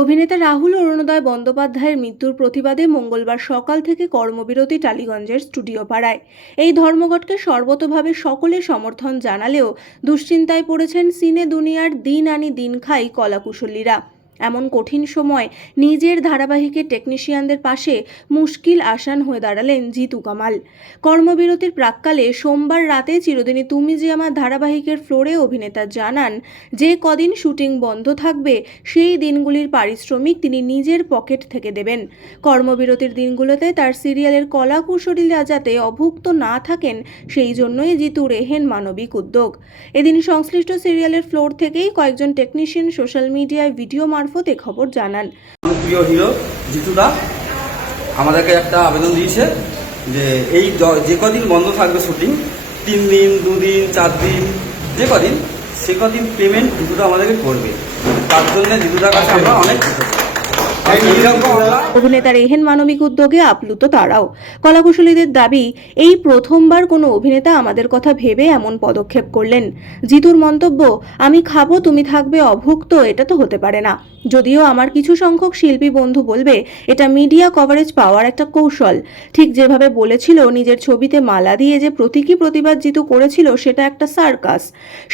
অভিনেতা রাহুল অরুণোদয় বন্দ্যোপাধ্যায়ের মৃত্যুর প্রতিবাদে মঙ্গলবার সকাল থেকে কর্মবিরতি টালিগঞ্জের স্টুডিও পাড়ায়। এই ধর্মঘটকে সর্বতোভাবে সকলে সমর্থন জানালেও দুশ্চিন্তায় পড়েছেন সিনে দুনিয়ার দিন আনি দিন খাই কলাকুশলীরা। এমন কঠিন সময় নিজের ধারাবাহিকের টেকনিশিয়ানদের পাশে মুশকিল আসান হয়ে দাঁড়ালেন জিতু কামাল। কর্মবিরতির প্রাক্কালে সোমবার রাতে চিরদিনই তুমি যে আমার ধারাবাহিকের ফ্লোরে অভিনেতা জানান, যে কদিন শুটিং বন্ধ থাকবে সেই দিনগুলির পারিশ্রমিক তিনি নিজের পকেট থেকে দেবেন। কর্মবিরতির দিনগুলোতে তার সিরিয়ালের কলাকুশলীরা যাতে অভুক্ত না থাকেন সেই জন্যই জিতুর এহেন মানবিক উদ্যোগ। এদিন সংশ্লিষ্ট সিরিয়ালের ফ্লোর থেকেই কয়েকজন টেকনিশিয়ান সোশ্যাল মিডিয়ায় ভিডিও মারফত এ খবর জানান। প্রিয় হিরো জিতুদা আমাদেরকে একটা আবেদন দিয়েছে যে এই যে কদিন বন্ধ থাকবে শুটিং, 3 দিন 2 দিন 4 দিন যে কদিন, সে কদিন পেমেন্ট জিতুদা আমাদেরকে করবে। তার জন্য জিতুদার কাছে আমরা অনেক অভিনেতার এহেন মানবিক উদ্যোগে আপ্লুত তারাও। কলাকুশলীদের দাবি, এই প্রথমবার কোনো অভিনেতা আমাদের কথা ভেবে এমন পদক্ষেপ করলেন। জিতুর মন্তব্য, আমি খাবো তুমি থাকবে অভুক্ত, এটা তো হতে পারে না। যদিও আমার কিছু সংখ্যক শিল্পী বন্ধু বলবে এটা মিডিয়া কভারেজ পাওয়ার একটা কৌশল। ঠিক যেভাবে বলেছিল নিজের ছবিতে মালা দিয়ে যে প্রতীকী প্রতিবাদ জিতু করেছিল সেটা একটা সার্কাস,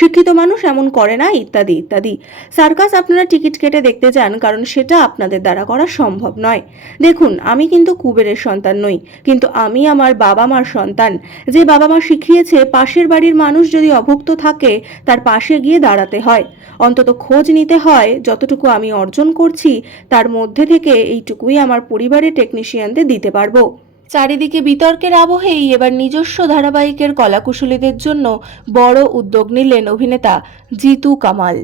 শিক্ষিত মানুষ এমন করে না, ইত্যাদি ইত্যাদি। সার্কাস আপনারা টিকিট কেটে দেখতে যান, কারণ সেটা আপনাদের দ্বারা করা সম্ভব নয়। দেখুন, আমি কিন্তু কুবেরের সন্তান নই, কিন্তু আমি আমার বাবা মার সন্তান। যে বাবা মা শিখিয়েছে পাশের বাড়ির মানুষ যদি অভুক্ত থাকে তার পাশে গিয়ে দাঁড়াতে হয়, অন্তত খোঁজ নিতে হয়। যতটুকু আমি অর্জন করছি তার মধ্যে থেকে এইটুকুই আমার পরিবারের টেকনিশিয়ানদের দিতে পারবো। চারিদিকে বিতর্কের আবহেই এবার নিজস্ব ধারাবাহিকের কলাকুশলীদের জন্য বড় উদ্যোগ নিলেন অভিনেতা জিতু কামাল।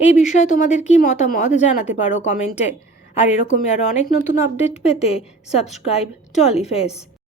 এই বিষয়ে তোমাদের কি মতামত জানাতে পারো কমেন্টে। আর এরকমই আরও অনেক নতুন আপডেট পেতে সাবস্ক্রাইব টলিফেস।